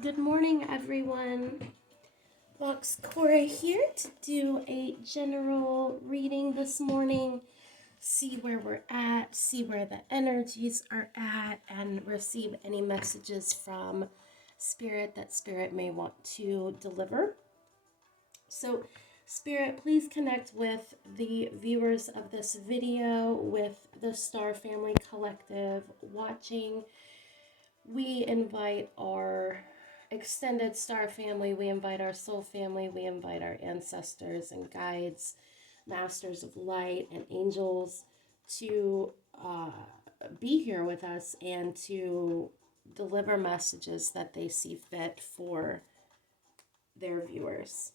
Good morning, everyone. Voxkora here to do a general reading this morning. See where we're at, see where the energies are at, and receive any messages from Spirit that Spirit may want to deliver. So, Spirit, please connect with the viewers of this video, with the Star Family Collective watching. We invite our extended star family, we invite our soul family, we invite our ancestors and guides, masters of light, and angels to be here with us and to deliver messages that they see fit for their viewers.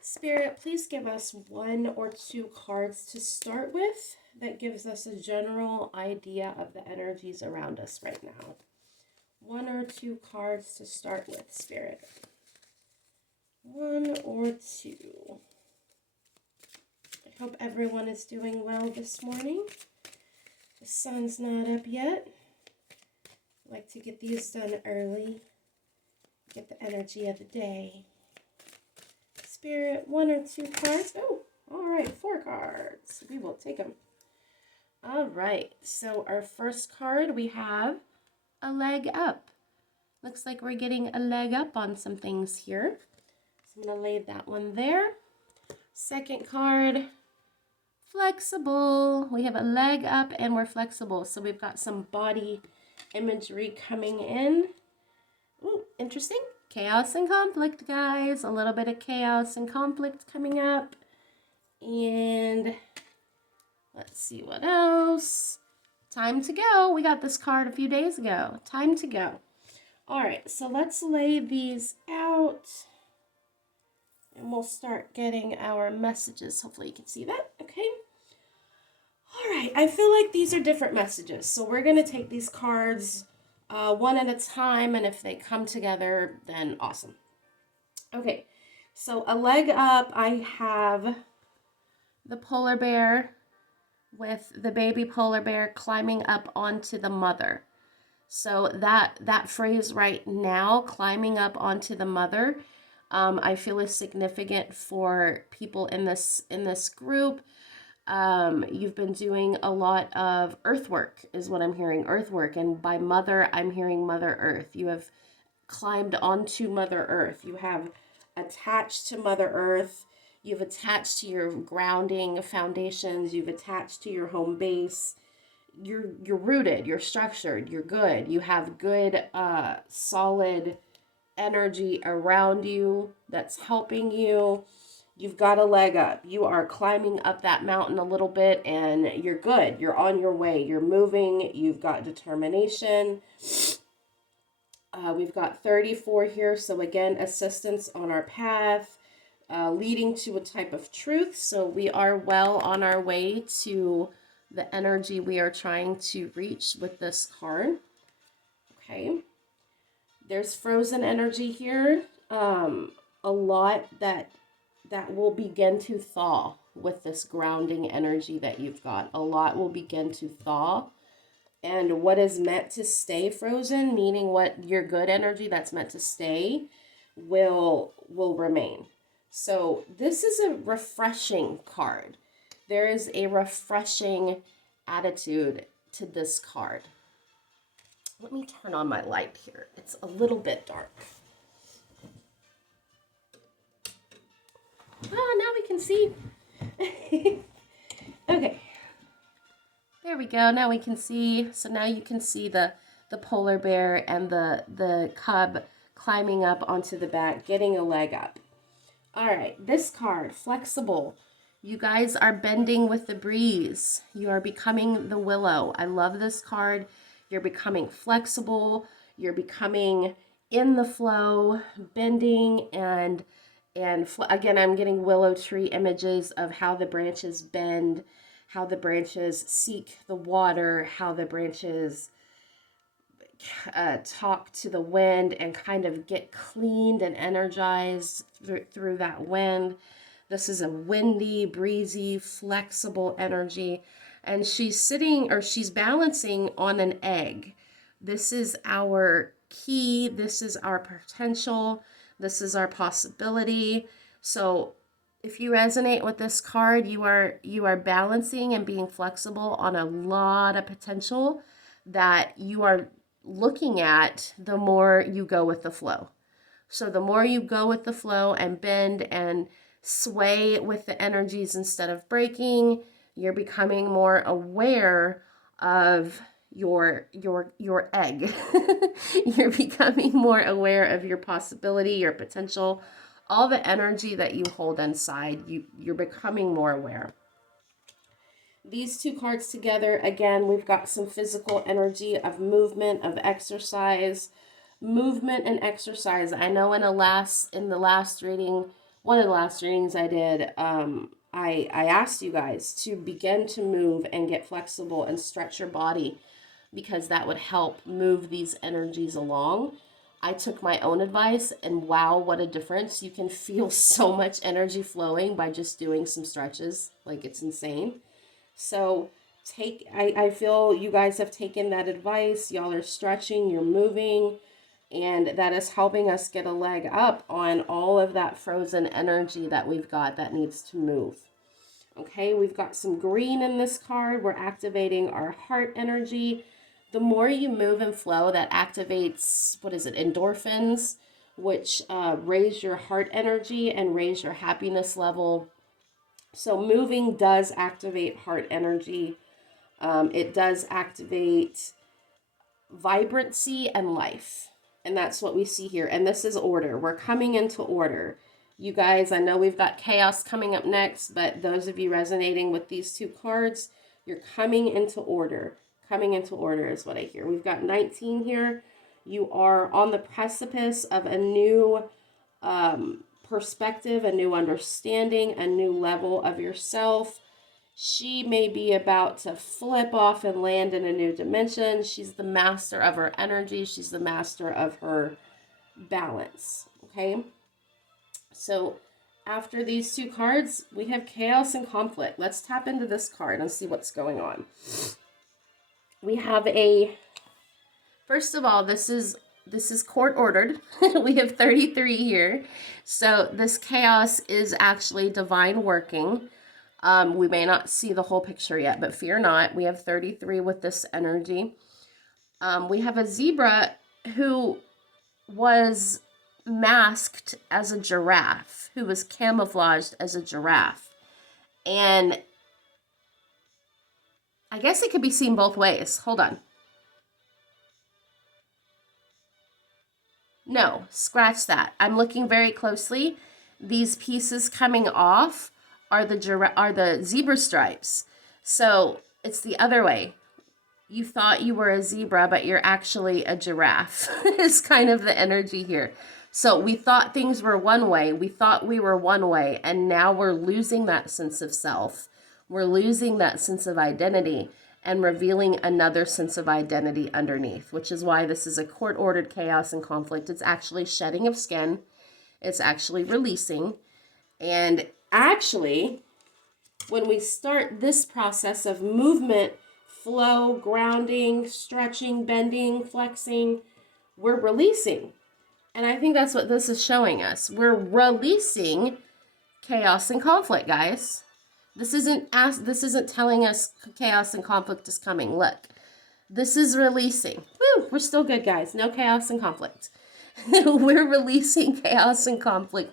Spirit, please give us one or two cards to start with that gives us a general idea of the energies around us right now. One or two cards to start with, Spirit. One or two. I hope everyone is doing well this morning. The sun's not up yet. I like to get these done early. Get the energy of the day. Spirit, one or two cards. Oh, all right, 4 cards. We will take them. All right, so our first card, we have a leg up. Looks like we're getting a leg up on some things here. So I'm going to lay that one there. Second card, flexible. We have a leg up and we're flexible. So we've got some body imagery coming in. Ooh, interesting. Chaos and conflict, guys. A little bit of chaos and conflict coming up. And let's see what else. Time to go. We got this card a few days ago. Time to go. All right, so let's lay these out. And we'll start getting our messages. Hopefully you can see that. Okay. All right, I feel like these are different messages. So we're going to take these cards one at a time. And if they come together, then awesome. Okay, so a leg up, I have the polar bear with the baby polar bear climbing up onto the mother. So that phrase right now, climbing up onto the mother, I feel is significant for people in this group. You've been doing a lot of earthwork, is what I'm hearing, earthwork. And by mother, I'm hearing Mother Earth. You have climbed onto Mother Earth. You have attached to Mother Earth. You've attached to your grounding foundations. You've attached to your home base. You're rooted, you're structured, you're good. You have good, solid energy around you that's helping you. You've got a leg up. You are climbing up that mountain a little bit and you're good. You're on your way. You're moving. You've got determination. We've got 34 here. So again, assistance on our path, leading to a type of truth. So we are well on our way to the energy we are trying to reach with this card. Okay. There's frozen energy here. A lot that will begin to thaw with this grounding energy that you've got. A lot will begin to thaw. And what is meant to stay frozen, meaning what your good energy that's meant to stay, will remain. So this is a refreshing card. There is a refreshing attitude to this card. Let me turn on my light here. It's a little bit dark. Now we can see. Okay. There we go. Now we can see. So now you can see the polar bear and the cub climbing up onto the back, getting a leg up. All right. This card, flexible. You guys are bending with the breeze. You are becoming the willow. I love this card. You're becoming flexible. You're becoming in the flow, bending and again, I'm getting willow tree images of how the branches bend, how the branches seek the water, how the branches talk to the wind and kind of get cleaned and energized through that wind. This is a windy, breezy, flexible energy. And she's sitting or she's balancing on an egg. This is our key. This is our potential. This is our possibility. So if you resonate with this card, you are balancing and being flexible on a lot of potential that you are looking at the more you go with the flow. So the more you go with the flow and bend and sway with the energies instead of breaking, you're becoming more aware of your egg. You're becoming more aware of your possibility, your potential, all the energy that you hold inside. You're becoming more aware. These two cards together, again, we've got some physical energy of movement, of exercise. Movement and exercise. I know in the last reading, one of the last readings I did, I asked you guys to begin to move and get flexible and stretch your body, because that would help move these energies along. I took my own advice, and wow, what a difference. You can feel so much energy flowing by just doing some stretches. Like, it's insane. So I feel you guys have taken that advice. Y'all are stretching, you're moving, and that is helping us get a leg up on all of that frozen energy that we've got that needs to move. Okay, we've got some green in this card. We're activating our heart energy. The more you move and flow, that activates, endorphins, which raise your heart energy and raise your happiness level. So moving does activate heart energy. It does activate vibrancy and life. And that's what we see here. And this is order. We're coming into order. You guys, I know we've got chaos coming up next, but those of you resonating with these two cards, you're coming into order. Coming into order is what I hear. We've got 19 here. You are on the precipice of a new perspective, a new understanding, a new level of yourself. She may be about to flip off and land in a new dimension. She's the master of her energy. She's the master of her balance. Okay? So after these two cards, we have chaos and conflict. Let's tap into this card and see what's going on. We have first of all, this is court ordered. We have 33 here. So this chaos is actually divine working. We may not see the whole picture yet, but fear not. We have 33 with this energy. We have a zebra who was masked as a giraffe, who was camouflaged as a giraffe. And I guess it could be seen both ways. Hold on. No, scratch that. I'm looking very closely. These pieces coming off are the zebra stripes. So it's the other way. You thought you were a zebra, but you're actually a giraffe. It's kind of the energy here. So we thought things were one way. We thought we were one way, and now we're losing that sense of self. We're losing that sense of identity and revealing another sense of identity underneath, which is why this is a court-ordered chaos and conflict. It's actually shedding of skin. It's actually releasing. And actually, when we start this process of movement, flow, grounding, stretching, bending, flexing, we're releasing. And I think that's what this is showing us. We're releasing chaos and conflict, guys. This isn't telling us chaos and conflict is coming. Look, this is releasing. Woo, we're still good, guys. No chaos and conflict. We're releasing chaos and conflict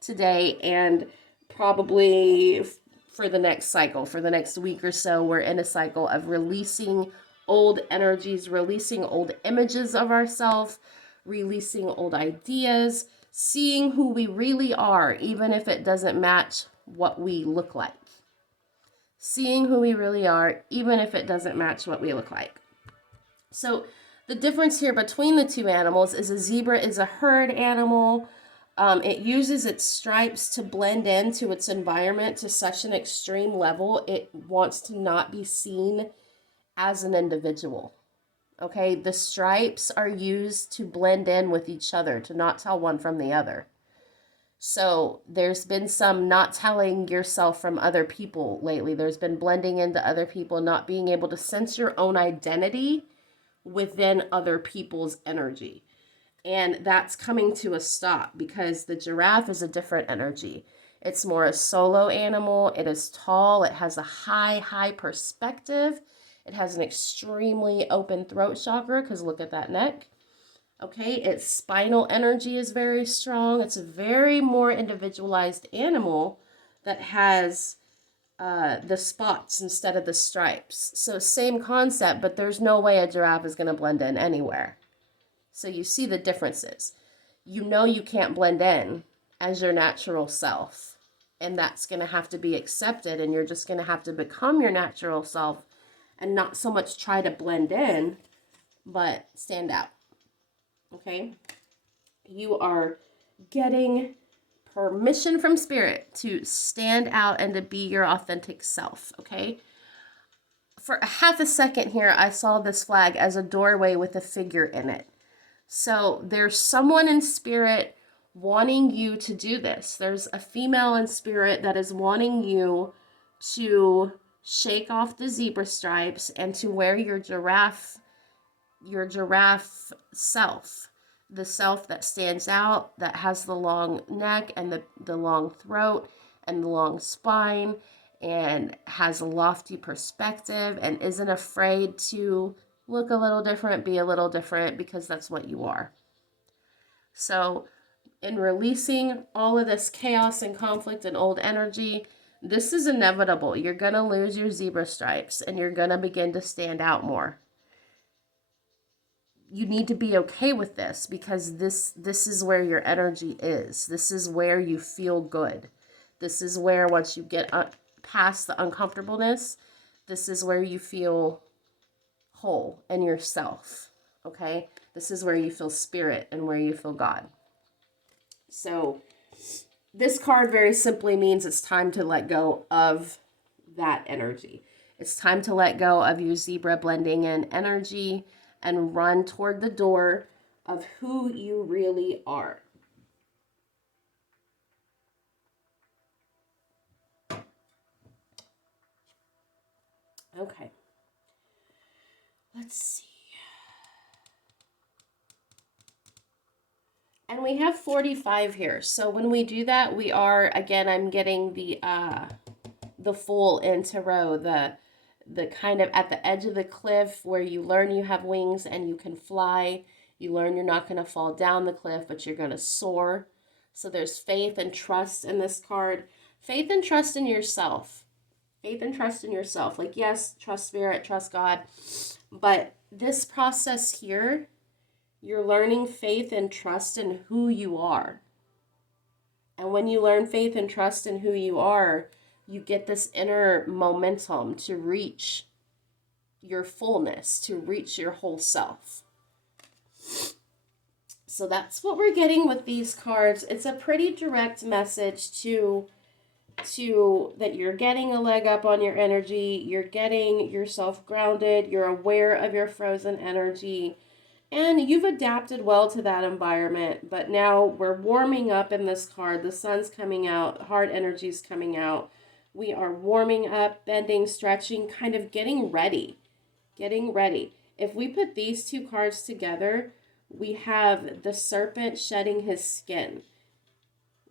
today, and probably for the next cycle, for the next week or so, we're in a cycle of releasing old energies, releasing old images of ourselves, releasing old ideas, seeing who we really are, even if it doesn't match what we look like. Seeing who we really are, even if it doesn't match what we look like. So the difference here between the two animals is a zebra is a herd animal. It uses its stripes to blend into its environment to such an extreme level. It wants to not be seen as an individual. Okay, the stripes are used to blend in with each other, to not tell one from the other. So there's been some not telling yourself from other people lately. There's been blending into other people, not being able to sense your own identity within other people's energy. And that's coming to a stop because the giraffe is a different energy. It's more a solo animal. It is tall. It has a high perspective. It has an extremely open throat chakra because look at that neck. Okay, its spinal energy is very strong. It's a very more individualized animal that has the spots instead of the stripes. So same concept, but there's no way a giraffe is going to blend in anywhere. So you see the differences. You know you can't blend in as your natural self. And that's going to have to be accepted. And you're just going to have to become your natural self and not so much try to blend in, but stand out. Okay? You are getting permission from spirit to stand out and to be your authentic self. Okay? For a half a second here, I saw this flag as a doorway with a figure in it. So there's someone in spirit wanting you to do this. There's a female in spirit that is wanting you to shake off the zebra stripes and to wear your giraffe self. The self that stands out, that has the long neck and the long throat and the long spine and has a lofty perspective and isn't afraid to look a little different, be a little different, because that's what you are. So in releasing all of this chaos and conflict and old energy, this is inevitable. You're going to lose your zebra stripes and you're going to begin to stand out more. You need to be okay with this because this is where your energy is. This is where you feel good. This is where once you get past the uncomfortableness, this is where you feel whole and yourself. Okay? This is where you feel spirit and where you feel God. So this card very simply means it's time to let go of that energy. It's time to let go of your zebra blending in energy and run toward the door of who you really are. Okay. Let's see. And we have 45 here. So when we do that, we are, again, I'm getting the full into row, the kind of at the edge of the cliff where you learn you have wings and you can fly. You learn you're not going to fall down the cliff, but you're going to soar. So there's faith and trust in this card. Faith and trust in yourself. Faith and trust in yourself. Like, yes, trust spirit, trust God. But this process here, you're learning faith and trust in who you are. And when you learn faith and trust in who you are, you get this inner momentum to reach your fullness, to reach your whole self. So that's what we're getting with these cards. It's a pretty direct message to that you're getting a leg up on your energy, you're getting yourself grounded, you're aware of your frozen energy, and you've adapted well to that environment. But now we're warming up in this card. The sun's coming out, heart energy's coming out. We are warming up, bending, stretching, kind of getting ready. Getting ready. If we put these two cards together, we have the serpent shedding his skin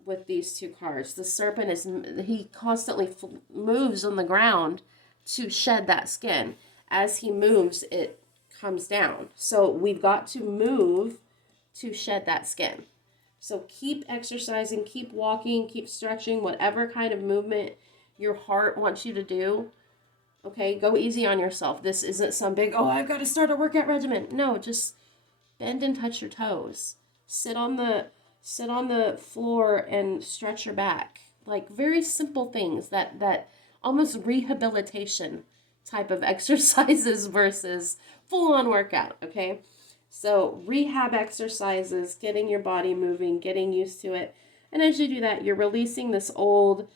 with these two cards. The serpent he constantly moves on the ground to shed that skin. As he moves, it comes down. So we've got to move to shed that skin. So keep exercising, keep walking, keep stretching, whatever kind of movement your heart wants you to do. Okay, go easy on yourself. This isn't some big, oh, I've got to start a workout regimen. No, just bend and touch your toes. Sit on the floor and stretch your back. Like very simple things that almost rehabilitation type of exercises versus full-on workout, okay? So rehab exercises, getting your body moving, getting used to it. And as you do that, you're releasing this old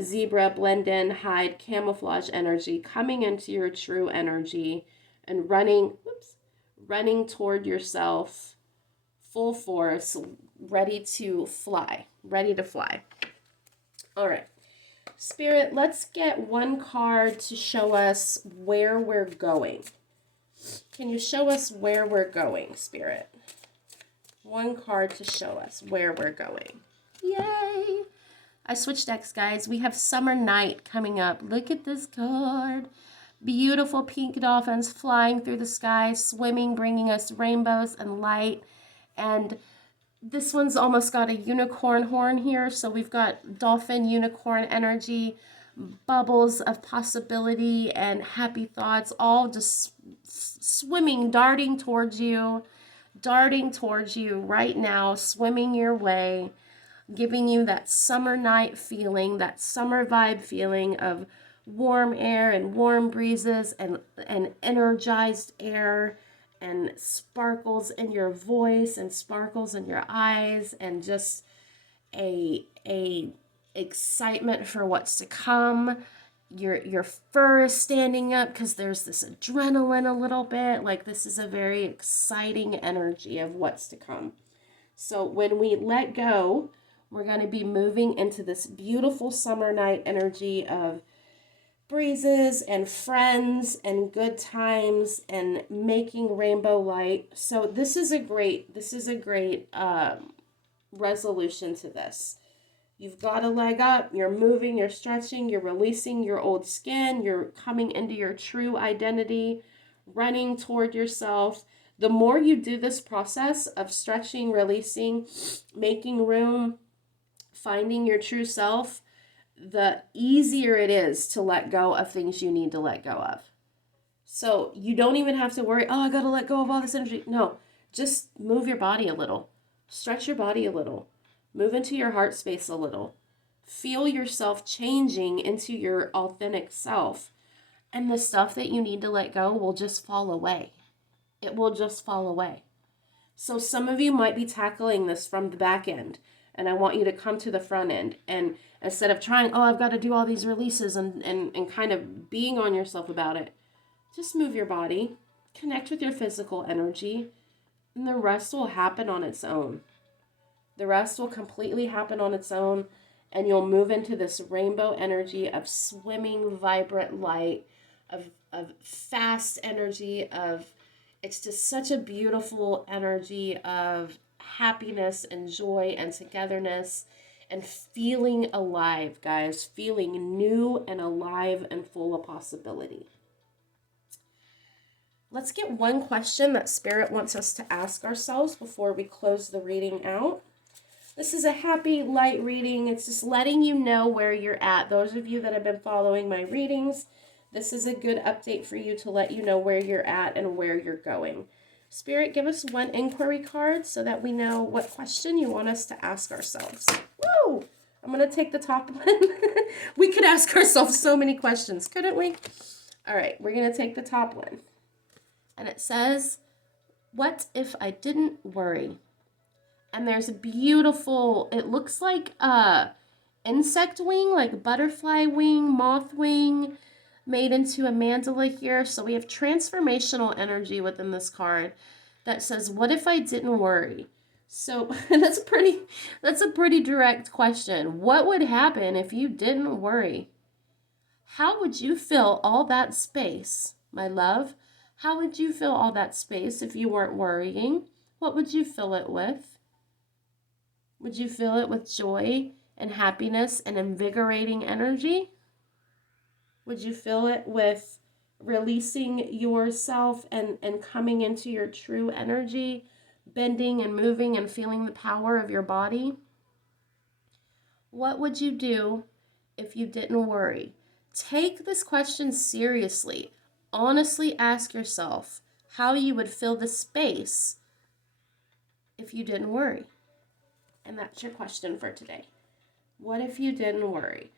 zebra, blend in, hide, camouflage energy, coming into your true energy and running toward yourself full force, ready to fly. All right. Spirit, let's get one card to show us where we're going. Can you show us where we're going, Spirit? One card to show us where we're going. Yay! I switched decks, guys. We have Summer Night coming up. Look at this card. Beautiful pink dolphins flying through the sky, swimming, bringing us rainbows and light. And this one's almost got a unicorn horn here. So we've got dolphin unicorn energy, bubbles of possibility and happy thoughts, all just swimming, darting towards you right now, swimming your way, giving you that summer night feeling, that summer vibe feeling of warm air and warm breezes and energized air and sparkles in your voice and sparkles in your eyes and just a excitement for what's to come. Your fur is standing up because there's this adrenaline a little bit. Like, this is a very exciting energy of what's to come. So when we let go, we're going to be moving into this beautiful summer night energy of breezes and friends and good times and making rainbow light. So this is a great resolution to this. You've got a leg up, you're moving, you're stretching, you're releasing your old skin, you're coming into your true identity, running toward yourself. The more you do this process of stretching, releasing, making room, finding your true self, the easier it is to let go of things you need to let go of. So you don't even have to worry, oh, I got to let go of all this energy. No, just move your body a little. Stretch your body a little. Move into your heart space a little. Feel yourself changing into your authentic self. And the stuff that you need to let go will just fall away. It will just fall away. So some of you might be tackling this from the back end. And I want you to come to the front end. And instead of trying, oh, I've got to do all these releases and kind of being on yourself about it, just move your body. Connect with your physical energy. And the rest will happen on its own. The rest will completely happen on its own, and you'll move into this rainbow energy of swimming, vibrant light, of fast energy, it's just such a beautiful energy of happiness and joy and togetherness and feeling alive, guys, feeling new and alive and full of possibility. Let's get one question that Spirit wants us to ask ourselves before we close the reading out. This is a happy, light reading. It's just letting you know where you're at. Those of you that have been following my readings, this is a good update for you to let you know where you're at and where you're going. Spirit, give us one inquiry card so that we know what question you want us to ask ourselves. Woo! I'm going to take the top one. We could ask ourselves so many questions, couldn't we? All right, we're going to take the top one. And it says, what if I didn't worry? And there's a beautiful, it looks like a insect wing, like a butterfly wing, moth wing, made into a mandala here. So we have transformational energy within this card that says, what if I didn't worry? So that's a pretty direct question. What would happen if you didn't worry? How would you fill all that space, my love? How would you fill all that space if you weren't worrying? What would you fill it with? Would you fill it with joy and happiness and invigorating energy? Would you fill it with releasing yourself and coming into your true energy, bending and moving and feeling the power of your body? What would you do if you didn't worry? Take this question seriously. Honestly ask yourself how you would fill the space if you didn't worry. And that's your question for today. What if you didn't worry?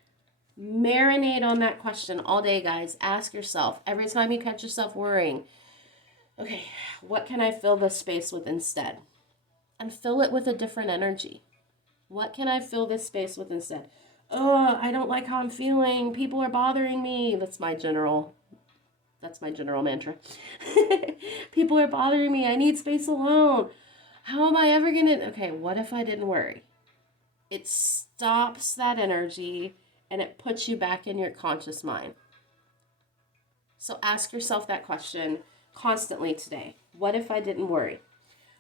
Marinate on that question all day, guys. Ask yourself, every time you catch yourself worrying, okay, what can I fill this space with instead? And fill it with a different energy. What can I fill this space with instead? Oh, I don't like how I'm feeling. People are bothering me. That's my general mantra. People are bothering me. I need space alone. How am I ever okay, what if I didn't worry? It stops that energy and it puts you back in your conscious mind. So ask yourself that question constantly today. What if I didn't worry?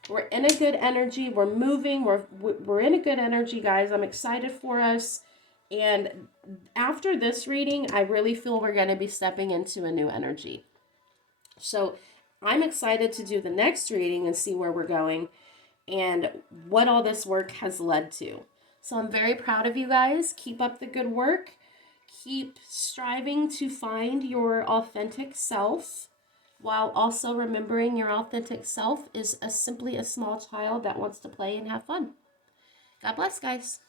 We're in a good energy. We're moving. We're in a good energy, guys. I'm excited for us. And after this reading, I really feel we're going to be stepping into a new energy. So I'm excited to do the next reading and see where we're going and what all this work has led to. So I'm very proud of you guys. Keep up the good work. Keep striving to find your authentic self, while also remembering your authentic self is simply a small child that wants to play and have fun. God bless, guys.